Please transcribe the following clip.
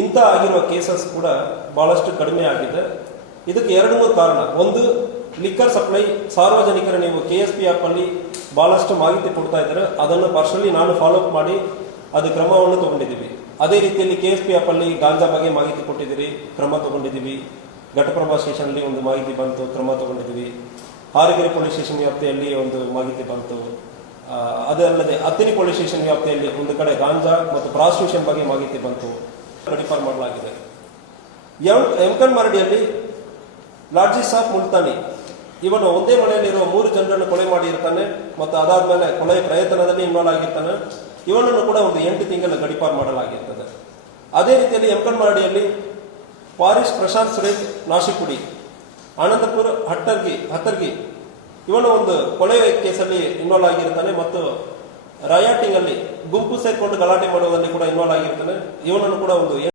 ಇಂಥ ಆಗಿರುವ ಕೇಸಸ್ ಕೂಡ ಬಹಳಷ್ಟು ಕಡಿಮೆ ಆಗಿದೆ. ಇದಕ್ಕೆ 2-3 ಕಾರಣ. ಒಂದು, ಲಿಕ್ಕರ್ ಸಪ್ಲೈ ಸಾರ್ವಜನಿಕರು ನೀವು KSP ಆ್ಯಪಲ್ಲಿ ಭಾಳಷ್ಟು ಮಾಹಿತಿ ಕೊಡ್ತಾ ಇದ್ದಾರೆ, ಅದನ್ನು ಪರ್ಸನಲಿ ನಾನು ಫಾಲೋ ಅಪ್ ಮಾಡಿ ಅದು ಕ್ರಮವನ್ನು ತಗೊಂಡಿದ್ದೀವಿ. ಅದೇ ರೀತಿಯಲ್ಲಿ KSP ಆ್ಯಪಲ್ಲಿ ಗಾಂಜಾ ಬಗ್ಗೆ ಮಾಹಿತಿ ಕೊಟ್ಟಿದ್ದೀರಿ, ಕ್ರಮ ತಗೊಂಡಿದ್ದೀವಿ. ಘಟಪ್ರಭಾ ಸ್ಟೇಷನಲ್ಲಿ ಒಂದು ಮಾಹಿತಿ ಬಂತು, ಕ್ರಮ ತಗೊಂಡಿದ್ದೀವಿ. ಹಾರಗೆರೆ ಪೊಲೀಸ್ ಸ್ಟೇಷನ್ ವ್ಯಾಪ್ತಿಯಲ್ಲಿ ಒಂದು ಮಾಹಿತಿ ಬಂತು. ಅದಲ್ಲದೆ ಅತ್ತಿನಿ ಪೊಲೀಸ್ ಸ್ಟೇಷನ್ ವ್ಯಾಪ್ತಿಯಲ್ಲಿ ಒಂದು ಕಡೆ ಗಾಂಜಾ ಮತ್ತು ಪ್ರಾಸ್ಟಿಟ್ಯೂಷನ್ ಬಗ್ಗೆ ಮಾಹಿತಿ ಬಂತು, ರೆಡಿಫರ್ ಮಾಡಲಾಗಿದೆ. ಯಮಕನ್ಮರಡಿಯಲ್ಲಿ ಲಾಡ್ಜಿಸ್ ಆಫ್ ಮುಲ್ತಾನಿ ಇವನು ಒಂದೇ ಮನೆಯಲ್ಲಿರುವ 3 ಜನರನ್ನು ಕೊಲೆ ಮಾಡಿರ್ತಾನೆ ಮತ್ತು ಅದಾದ್ಮೇಲೆ ಕೊಲೆ ಪ್ರಯತ್ನದಲ್ಲಿ ಇನ್ವಾಲ್ವ್ ಆಗಿರ್ತಾನೆ. ಇವನನ್ನು ಕೂಡ ಒಂದು 8 ತಿಂಗಳ ಗಡಿಪಾರು ಮಾಡಲಾಗಿರ್ತದೆ. ಅದೇ ರೀತಿಯಲ್ಲಿ ಯಮಕನ್ಮರಡಿಯಲ್ಲಿ ಪಾರಿಸ್ ಪ್ರಶಾಂತ್ ಸುರೇಶ್ ನಾಶಿಕುಡಿ, ಆನಂದಪುರ ಹತ್ತರ್ಗಿ ಇವನು ಒಂದು ಕೊಲೆ ಕೇಸಲ್ಲಿ ಇನ್ವಾಲ್ವ್ ಆಗಿರ್ತಾನೆ ಮತ್ತು ರಯಾಟಿಂಗ್ ಅಲ್ಲಿ ಗುಂಪು ಸೇರ್ಕೊಂಡು ಗಲಾಟೆ ಮಾಡುವುದರಲ್ಲಿ ಕೂಡ ಇನ್ವಾಲ್ವ್ ಆಗಿರ್ತಾನೆ. ಇವನನ್ನು ಕೂಡ ಒಂದು